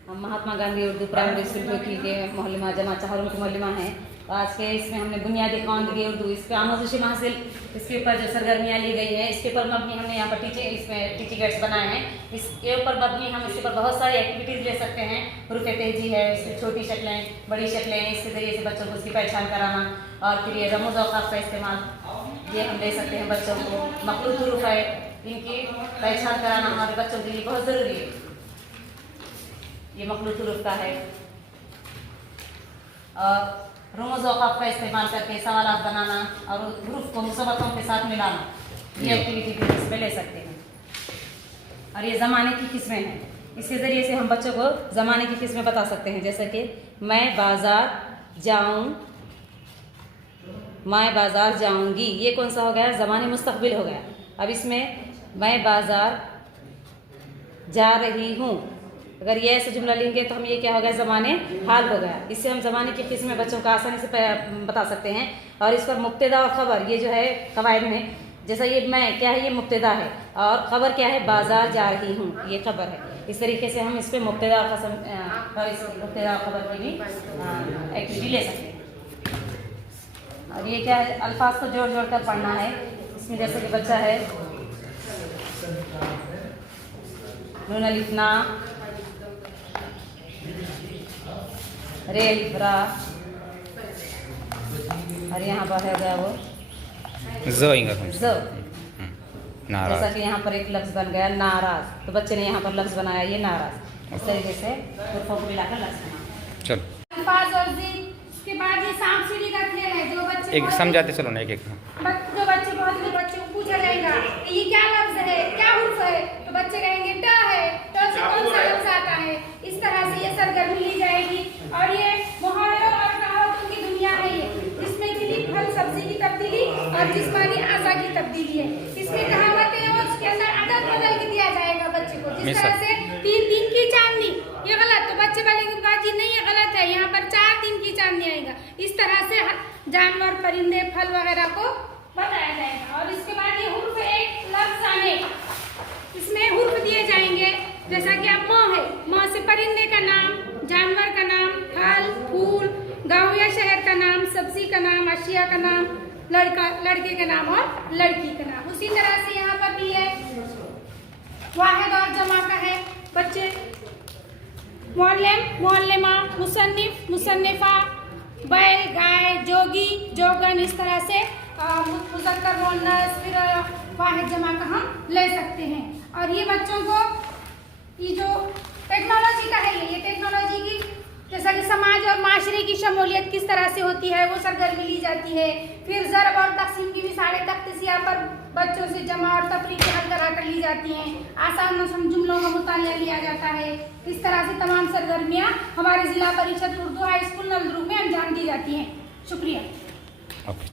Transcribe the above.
हम Mahatma Gandhi Urdu primary school ठोकी के मोहल्ला जमा चाहरुम के मोहल्ला हैं। तो आज के इसमें हमने बुनियादी कानून उर्दू इस पर आमोज़ हासिल, इसके ऊपर जो सरगर्मियाँ ली गई हैं इसके ऊपर मबनी हमने यहाँ पर टीचिंग एड्स बनाए हैं। इसके ऊपर मबनी हम इसके ऊपर बहुत सारी एक्टिविटीज़ ले सकते हैं। हुरूफ़ तेजी है, इसमें छोटी शक्लें, बड़ी शक्लें, इसके ज़रिए से बच्चों को उसकी पहचान कराना। और फिर ये रमज़ औक़ाफ़ का इस्तेमाल ये हम ले सकते हैं बच्चों को। मखलूत हुरूफ़ है, इनकी पहचान कराना हमारे बच्चों के लिए बहुत ज़रूरी है। ये मखलूत हुरूफ़ का है। और रमज़ औक़ाफ़ का इस्तेमाल करके सवालात बनाना और हुरूफ़ को मुसब्बतों के साथ मिलाना, ये एक्टिविटी भी इसमें ले सकते हैं। और ये ज़माने की किस्में हैं, इसके ज़रिए से हम बच्चों को ज़माने की किस्में बता सकते हैं। जैसे कि मैं बाज़ार जाऊँगी, ये कौन सा हो गया? ज़माने मुस्तक़बिल हो गया। अब इसमें मैं बाज़ार जा रही हूँ, अगर ये ऐसे जुमला लेंगे तो हम ये क्या हो गया? ज़माने हाल हो गया। इससे हम ज़माने की किस्में बच्चों को आसानी से बता सकते हैं। और इस पर मुब्तदा और ख़बर, ये जो है कवायद में, जैसा ये मैं क्या है, ये मुब्तदा है और ख़बर क्या है? बाज़ार जा रही हूँ, ये ख़बर है। इस तरीके से हम इस पर मुब्तदा और ख़बर की भी एक्टिविटी ले सकते हैं। और ये क्या है? अल्फाज को जोड़ जोड़ कर पढ़ना है। इसमें जैसे कि बच्चा है नून अलिफ ना, रे अलिफ रा, और यहाँ पर है गया वो ज़। जैसा कि यहाँ पर एक लफ्ज़ बन गया नाराज़, तो बच्चे ने यहाँ पर लफ्ज़ बनाया ये नाराज़। इस तरीके से हुरूफ़ों को मिलाकर लफ्ज़ बनाना। चलो अल्फाज और ज़िक्र, उसके बाद ये सांप सीढ़ी का खेल है। जो बच्चे एक समझाते चलो ना, एक जो बच्चे बच्चों को पूछा जाएगा कि ये क्या लफ्ज़ है, क्या हुर्फ है, तो बच्चे कहेंगे ट है, ट से कौन सा लफ्ज़ आता है। इस तरह से ये सरगर्मी ली जाएगी। और ये मुहावरों और कहावतों की दुनिया है ये, जिसमें कि फल सब्जी की तब्दीली और जिस्मानी आज़ा की तब्दीली है। इसमें कहावतें और उसके अंदर अदद बदल के दिया जाएगा बच्चे को। जिस तरह से 3 दिन की चांदनी, ये गलत, तो बच्चे बोलेंगे बाजी नहीं ये गलत है, यहाँ पर 4 दिन की चांदनी आएगा। इस तरह से जानवर, परिंदे, फल वगैरह को बताया जाएगा। और इसके बाद ये हुर्फ एक लफ्ज़ आने, इसमें हुर्फ दिए जाएंगे। जैसा कि अब माँ है, माँ से परिंदे का नाम, जानवर का नाम, फल फूल, गाँव या शहर का नाम, सब्जी का नाम, अशिया का नाम, लड़के का नाम और लड़की का नाम। उसी तरह से यहाँ पर भी है वाहिद और जमा का है। बच्चे मुअल्लिम, मुअल्लिमा, मुसन्निफ, मुसन्निफा, बैल, गाय, जोगी, जोगन, इस तरह से मुज़क्कर, मुअन्नस, फिर वाहिद जमा का हम ले सकते हैं। और ये बच्चों को ये जो टेक्नोलॉजी का है, ये टेक्नोलॉजी की जैसा कि समाज और माशरे की शमूलियत किस तरह से होती है वो सरगर्मी ली जाती है। फिर ज़रब और तक़सीम की मिसालें तख्तिसिया पर बच्चों से जमा और तफरीक के हल करा कर ली जाती हैं। आसान जुमलों का मुतालिया लिया जाता है। इस तरह से तमाम सरगर्मियाँ हमारे ज़िला परिषद उर्दू हाई स्कूल नलदरू में अंजाम दी जाती हैं। शुक्रिया।